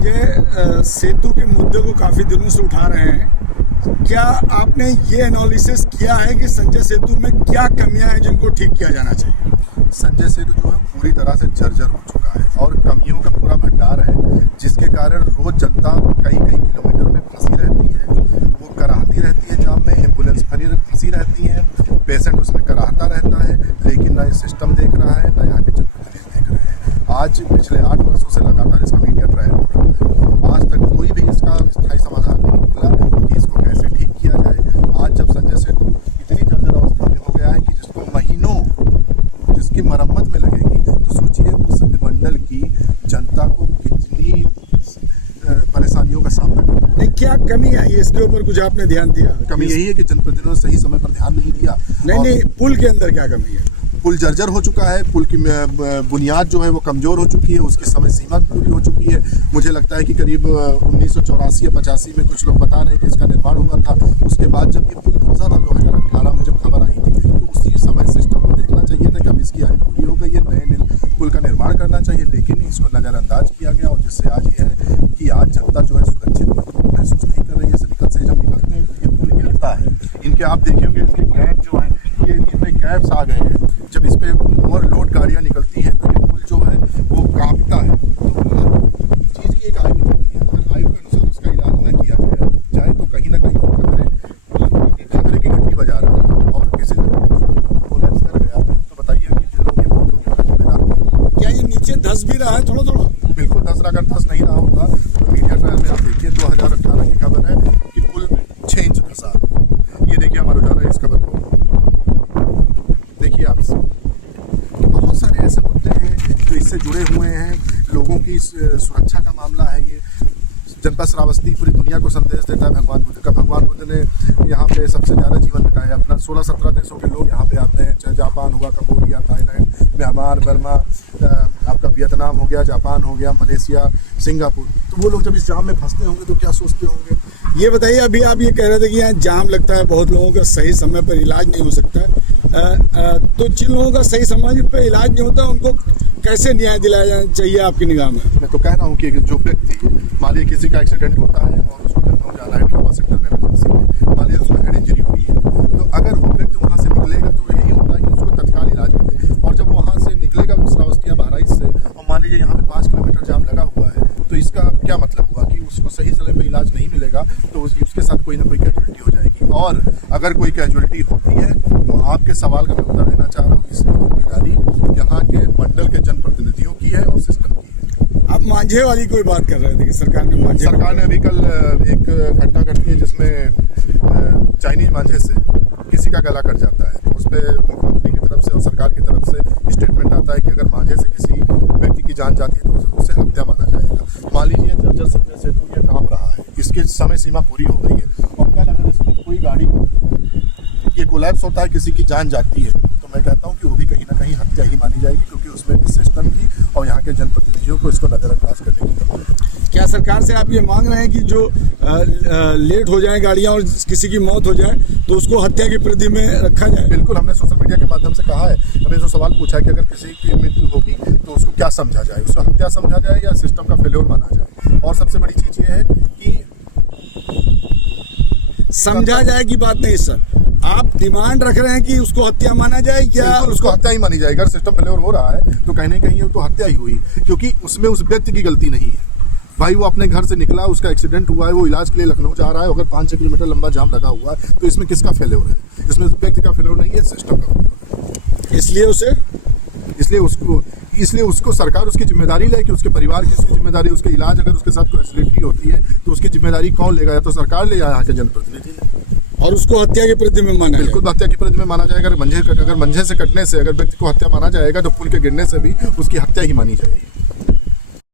संजय सेतु के मुद्दे को काफ़ी दिनों से उठा रहे हैं। क्या आपने ये एनालिसिस किया है कि संजय सेतु में क्या कमियां हैं जिनको ठीक किया जाना चाहिए? संजय सेतु जो है पूरी तरह से जर्जर हो चुका है और कमियों का पूरा भंडार है, जिसके कारण रोज जनता कई किलोमीटर में फंसी रहती है। वो कराहती रहती है जाम में, एम्बुलेंस फंसी रहती है, पेशेंट उसमें कराहता रहता है, लेकिन ना ये सिस्टम देख रहा है ना यहाँ के जनप्रतिनिधि देख रहे हैं। आज पिछले 8 वर्षों से लगातार इसका मीडिया ट्रायल हो रहा है, आज तक कोई भी इसका स्थायी समाधान नहीं निकला कि इसको कैसे ठीक किया जाए। आज जब संजय सेतु इतनी जर्जर अवस्था में हो गया है कि जिसको महीनों जिसकी मरम्मत में लगेगी, तो सोचिए उस मंडल की जनता को कितनी परेशानियों का सामना करना पड़ेगा। क्या कमी आई है, इसके ऊपर कुछ आपने ध्यान दिया? कमी यही है कि जनप्रतिनिधियों ने सही समय पर ध्यान नहीं दिया। नहीं, पुल के अंदर क्या कमी है? पुल जर्जर हो चुका है, पुल की बुनियाद जो है वो कमज़ोर हो चुकी है, उसकी समय सीमा पूरी हो चुकी है। मुझे लगता है कि करीब 1984 या 85 में कुछ लोग बता रहे हैं कि इसका निर्माण हुआ था। उसके बाद जब ये पुल धंसा था 2018 में जब खबर आई थी, तो उसी समय सिस्टम को देखना चाहिए था कि अब इसकी आयु पूरी हो गई है, नए पुल का निर्माण करना चाहिए, लेकिन इसको नज़रअंदाज किया गया। और जिससे आज ये है कि आज जनता जो है सुरक्षित महसूस नहीं कर रही है। जब निकलते हैं तो ये पुल गिरता है। इनके आप देखेंगे इसके कैब जो है, ये इनमें कैब्स आ गए हैं। जब इस पे ओवरलोड गाड़ियाँ निकलती हैं तो ये पुल जो है वो कांपता है। तो हर चीज़ की एक आयु होती है, अगर आयु के अनुसार उसका इलाज न किया जाए तो कहीं ना कहीं खतरे की घंटी बजा रहा है और किसी कोलैप्स कर गया तो बताइए कि जिन लोगों की मौत होगी उसका जिम्मेदार क्या ये नीचे धस भी रहा है थोड़ा? बिल्कुल धस रहा। अगर धस नहीं रहा होता तो मीडिया ट्रायल में आप देखिए 2018 की खबर है कि पुल 6 इंच धसा। ये देखिए हमारा उजाला इस खबर को देखिए आप। बहुत सारे ऐसे मुद्दे हैं जो इससे जुड़े हुए हैं। लोगों की सुरक्षा का मामला है। ये जनता श्रावस्ती पूरी दुनिया को संदेश देता है भगवान बुद्ध का। भगवान बुद्ध ने यहाँ पे सबसे ज़्यादा जीवन बिताया। अपना 16-17 देशों के लोग यहाँ पे आते हैं, चाहे जापान हुआ, कंबोडिया, थाईलैंड, म्यांमार, बर्मा, आपका वियतनाम हो गया, जापान हो गया, मलेशिया, सिंगापुर। तो वो लोग जब इस जाम में फंसते होंगे तो क्या सोचते होंगे? ये बताइए, अभी आप ये कह रहे थे कि यहाँ जाम लगता है, बहुत लोगों का सही समय पर इलाज नहीं हो सकता है। तो जिन लोगों का सही समय पर इलाज नहीं होता उनको कैसे न्याय दिलाया जाना चाहिए आपकी निगाह में? मैं तो कह रहा हूँ कि जो व्यक्ति मान लीजिए किसी का एक्सीडेंट होता है और उसको लखनऊ जाना है ट्रॉमा सेंटर में इमरजेंसी में, मान लीजिए उसको हेड इंजरी हुई है, तो अगर वो व्यक्ति वहाँ से निकलेगा तो यही होता है कि उसको तत्काल इलाज मिले। और जब वहाँ से निकलेगा श्रावस्ती या बहराइच से, और मान लीजिए यहाँ पे 5 किलोमीटर जाम लगा हुआ है, तो इसका क्या मतलब हुआ कि उसको सही समय पर इलाज नहीं मिलेगा, तो उसके साथ कोई ना कोई कैजुअलिटी हो जाएगी। और अगर कोई कैजुअलिटी होती है तो आपके सवाल का मैं उत्तर देना चाह रहा हूँ, इसकी जिम्मेदारी यहाँ के मंडल के जनप्रतिनिधियों की है और सिस्टम की है। आप मांझे वाली कोई बात कर रहे थे कि सरकार ने अभी कल एक घटना घटती है जिसमें चाइनीज मांझे से किसी का गला कट जाता है, तो उस पर मुख्यमंत्री की तरफ से और सरकार की तरफ से स्टेटमेंट आता है कि अगर मांझे से किसी व्यक्ति की जान जाती है तो उसे हत्या माना जाएगा। मान लीजिए जर्जर संजय सेतु ये कांप रहा है, इसकी समय सीमा पूरी हो गई है, और कल अगर इसमें कोई गाड़ी ये कोलैप्स होता है, किसी की जान जाती है, तो मैं कहता हूँ कि वो भी कहीं ना कहीं हत्या ही मानी जाएगी, क्योंकि उसमें भी सिस्टम की और यहाँ के जनप्रतिनिधियों को इसको नज़रअंदाज करने की जरूरत है। क्या सरकार से आप ये मांग रहे हैं कि जो लेट हो जाए गाड़ियाँ और किसी की मौत हो जाए तो उसको हत्या की प्रति में रखा जाए? बिल्कुल, हमने सोशल मीडिया के माध्यम से कहा है, हमें जो सवाल पूछा है कि अगर किसी की मृत्यु होगी तो उसको क्या समझा जाए, उसको हत्या समझा जाए या सिस्टम का फेल्योर माना जाए। और सबसे बड़ी चीज़ ये है कि समझा जाए की बात नहीं सर, आप डिमांड रख रहे हैं कि उसको हत्या माना जाए या उसको हत्या ही मानी जाए। अगर सिस्टम फेल्योर हो रहा है तो कहीं ना कहीं तो हत्या ही हुई, क्योंकि उसमें उस व्यक्ति की गलती नहीं है। भाई वो अपने घर से निकला, उसका एक्सीडेंट हुआ है, वो इलाज के लिए लखनऊ जा रहा है, अगर 5-6 किलोमीटर लंबा जाम लगा हुआ है, तो इसमें किसका फेल्योर है? इसमें उस व्यक्ति का फेल्योर नहीं है, सिस्टम का फेल्योर है। इसलिए उसको सरकार उसकी जिम्मेदारी ले कि उसके परिवार की उसकी जिम्मेदारी, उसके इलाज अगर उसके साथ कोई फैसिलिटी होती है तो उसकी जिम्मेदारी कौन लेगा? या तो सरकार ले या यहाँ के जनप्रतिनिधि ले। और उसको हत्या की प्रति में माना? बिल्कुल हत्या की प्रति में माना जाएगा। अगर मंझे से कटने से अगर व्यक्ति को हत्या माना जाएगा तो पुल के गिरने से भी उसकी हत्या ही मानी जाएगी।